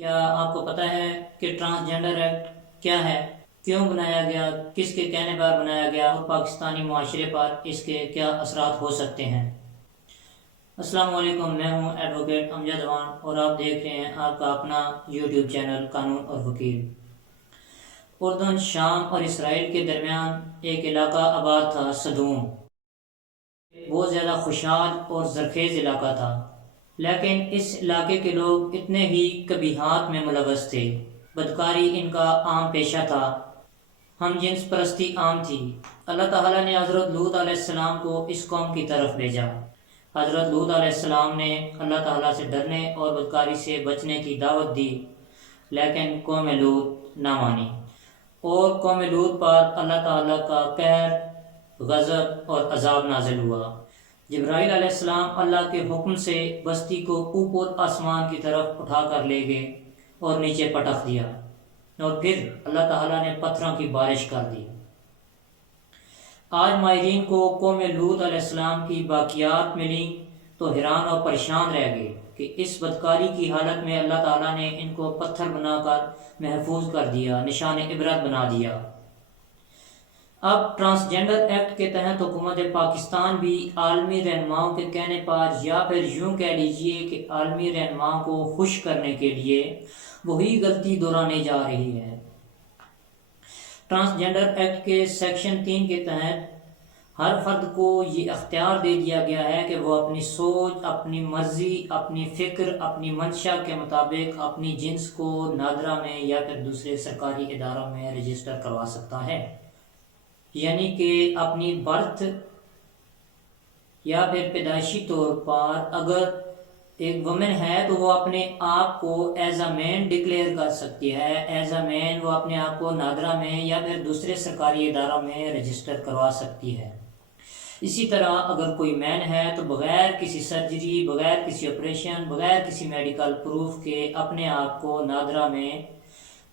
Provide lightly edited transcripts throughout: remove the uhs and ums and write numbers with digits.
کیا آپ کو پتہ ہے کہ ٹرانسجنڈر ایکٹ کیا ہے، کیوں بنایا گیا، کس کے کہنے پر بنایا گیا اور پاکستانی معاشرے پر اس کے کیا اثرات ہو سکتے ہیں؟ السلام علیکم، میں ہوں ایڈوکیٹ امجد وان اور آپ دیکھ رہے ہیں آپ کا اپنا یوٹیوب چینل قانون اور وکیل۔ اردن، شام اور اسرائیل کے درمیان ایک علاقہ آباد تھا، صدوم۔ بہت زیادہ خوشحال اور زرخیز علاقہ تھا، لیکن اس علاقے کے لوگ اتنے ہی قبیحات میں ملوث تھے۔ بدکاری ان کا عام پیشہ تھا، ہم جنس پرستی عام تھی۔ اللہ تعالیٰ نے حضرت لوط علیہ السلام کو اس قوم کی طرف بھیجا۔ حضرت لوط علیہ السلام نے اللہ تعالیٰ سے ڈرنے اور بدکاری سے بچنے کی دعوت دی، لیکن قوم لوط نہ مانی، اور قوم لوط پر اللہ تعالیٰ کا قہر، غضب اور عذاب نازل ہوا۔ جبرائیل علیہ السلام اللہ کے حکم سے بستی کو اوپر آسمان کی طرف اٹھا کر لے گئے اور نیچے پٹخ دیا، اور پھر اللہ تعالیٰ نے پتھروں کی بارش کر دی۔ آج ماہرین کو قوم لوط علیہ السلام کی باقیات ملی تو حیران اور پریشان رہ گئے کہ اس بدکاری کی حالت میں اللہ تعالیٰ نے ان کو پتھر بنا کر محفوظ کر دیا، نشان عبرت بنا دیا۔ اب ٹرانسجنڈر ایکٹ کے تحت حکومت پاکستان بھی عالمی رہنماؤں کے کہنے پر، یا پھر یوں کہہ لیجئے کہ عالمی رہنماؤں کو خوش کرنے کے لیے وہی غلطی دہرانے جا رہی ہے۔ ٹرانسجنڈر ایکٹ کے سیکشن 3 کے تحت ہر فرد کو یہ اختیار دے دیا گیا ہے کہ وہ اپنی سوچ، اپنی مرضی، اپنی فکر، اپنی منشا کے مطابق اپنی جنس کو نادرہ میں یا پھر دوسرے سرکاری اداروں میں رجسٹر کروا سکتا ہے۔ یعنی کہ اپنی برتھ یا پھر پیدائشی طور پر اگر ایک وومن ہے تو وہ اپنے آپ کو ایز اے مین ڈکلیئر کر سکتی ہے، ایز اے مین وہ اپنے آپ کو نادرہ میں یا پھر دوسرے سرکاری اداروں میں رجسٹر کروا سکتی ہے۔ اسی طرح اگر کوئی مین ہے تو بغیر کسی سرجری، بغیر کسی آپریشن، بغیر کسی میڈیکل پروف کے اپنے آپ کو نادرہ میں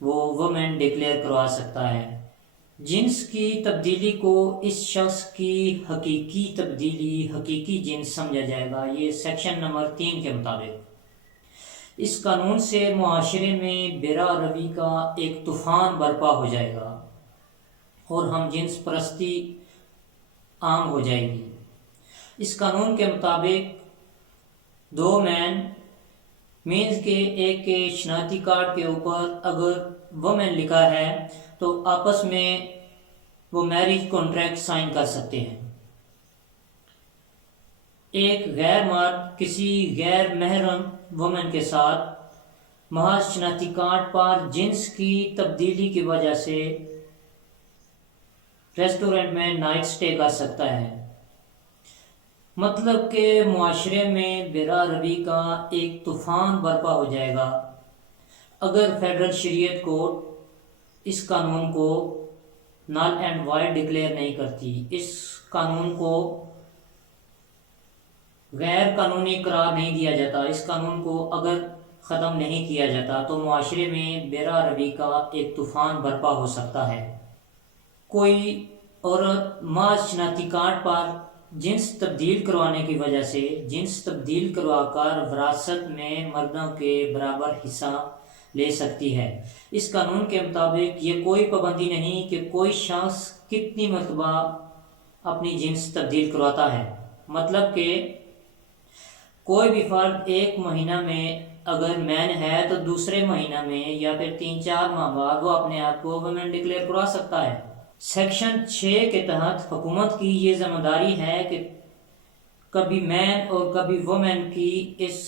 وہ وومن ڈکلیئر کروا سکتا ہے۔ جنس کی تبدیلی کو اس شخص کی حقیقی تبدیلی، حقیقی جنس سمجھا جائے گا، یہ سیکشن نمبر 3 کے مطابق۔ اس قانون سے معاشرے میں بے راہ روی کا ایک طوفان برپا ہو جائے گا اور ہم جنس پرستی عام ہو جائے گی۔ اس قانون کے مطابق 2 مین مینز کے ایک کے شناختی کارڈ کے اوپر اگر وومن لکھا ہے تو آپس میں وہ میرج کانٹریکٹ سائن کر سکتے ہیں۔ ایک غیر مرد کسی غیر محرم وومن کے ساتھ محض شناختی کارڈ پر جنس کی تبدیلی کی وجہ سے ریسٹورنٹ میں نائٹ سٹے کر سکتا ہے۔ مطلب کہ معاشرے میں بے راہ روی کا ایک طوفان برپا ہو جائے گا اگر فیڈرل شریعت کورٹ اس قانون کو نل اینڈ وائڈ ڈکلیئر نہیں کرتی، اس قانون کو غیر قانونی قرار نہیں دیا جاتا، اس قانون کو اگر ختم نہیں کیا جاتا تو معاشرے میں بے راہ روی کا ایک طوفان برپا ہو سکتا ہے۔ کوئی عورت محض شناختی کارڈ پر جنس تبدیل کروانے کی وجہ سے جنس تبدیل کروا کر وراثت میں مردوں کے برابر حصہ لے سکتی ہے۔ اس قانون کے مطابق یہ کوئی پابندی نہیں کہ کوئی شخص کتنی مرتبہ اپنی جنس تبدیل کرواتا ہے۔ مطلب کہ کوئی بھی فرد ایک مہینہ میں اگر مین ہے تو دوسرے مہینہ میں یا پھر 3-4 ماہ بعد وہ اپنے آپ کو وومن ڈکلیئر کروا سکتا ہے۔ سیکشن 6 کے تحت حکومت کی یہ ذمہ داری ہے کہ کبھی مین اور کبھی وومن کی اس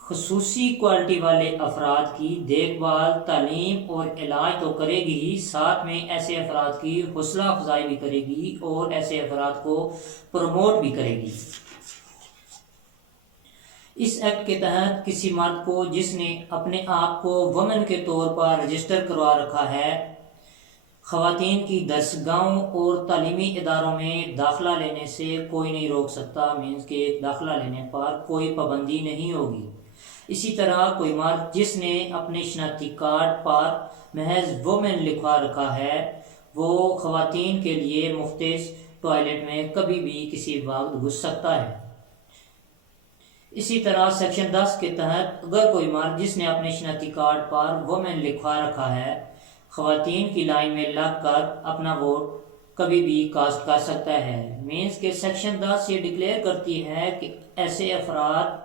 خصوصی کوالٹی والے افراد کی دیکھ بھال، تعلیم اور علاج تو کرے گی ہی، ساتھ میں ایسے افراد کی حوصلہ افزائی بھی کرے گی اور ایسے افراد کو پروموٹ بھی کرے گی۔ اس ایکٹ کے تحت کسی مرد کو جس نے اپنے آپ کو وومن کے طور پر رجسٹر کروا رکھا ہے، خواتین کی درسگاہوں اور تعلیمی اداروں میں داخلہ لینے سے کوئی نہیں روک سکتا، مینز کہ داخلہ لینے پر کوئی پابندی نہیں ہوگی۔ اسی طرح کوئی مرد جس نے اپنے شناختی کارڈ پر محض وومن لکھوا رکھا ہے، وہ خواتین کے لیے مختص ٹوائلٹ میں کبھی بھی کسی وقت گھس سکتا ہے۔ اسی طرح سیکشن 10 کے تحت اگر کوئی مرد جس نے اپنے شناختی کارڈ پر وومن لکھوا رکھا ہے خواتین کی لائن میں لگ کر اپنا ووٹ کبھی بھی کاسٹ کر سکتا ہے. مینس کہ سیکشن 10 یہ ڈکلیئر کرتی ہے کہ ایسے افراد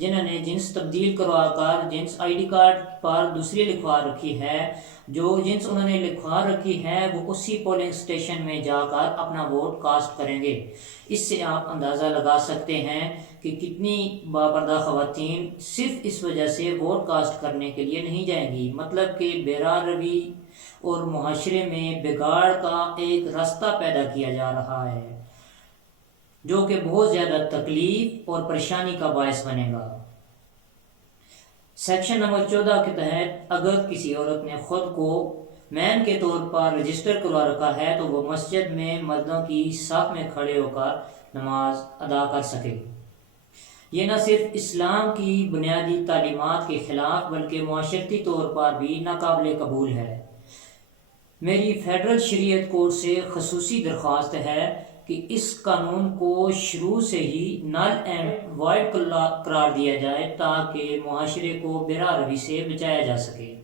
جنہوں نے جنس تبدیل کروا کر جنس آئی ڈی کارڈ پر دوسری لکھوا رکھی ہے، جو جنس انہوں نے لکھوا رکھی ہے وہ اسی پولنگ اسٹیشن میں جا کر اپنا ووٹ کاسٹ کریں گے. اس سے آپ اندازہ لگا سکتے ہیں کہ کتنی باپردہ خواتین صرف اس وجہ سے ووٹ کاسٹ کرنے کے لیے نہیں جائیں گی. مطلب کہ بیرار روی اور معاشرے میں بگاڑ کا ایک راستہ پیدا کیا جا رہا ہے جو کہ بہت زیادہ تکلیف اور پریشانی کا باعث بنے گا. سیکشن نمبر 14 کے تحت اگر کسی عورت نے خود کو مین کے طور پر رجسٹر کروا رکھا ہے تو وہ مسجد میں مردوں کی صف میں کھڑے ہو کر نماز ادا کر سکے. یہ نہ صرف اسلام کی بنیادی تعلیمات کے خلاف بلکہ معاشرتی طور پر بھی ناقابل قبول ہے. میری فیڈرل شریعت کورٹ سے خصوصی درخواست ہے کہ اس قانون کو شروع سے ہی نل اینڈ وائڈ قرار دیا جائے تاکہ معاشرے کو بے روی سے بچایا جا سکے.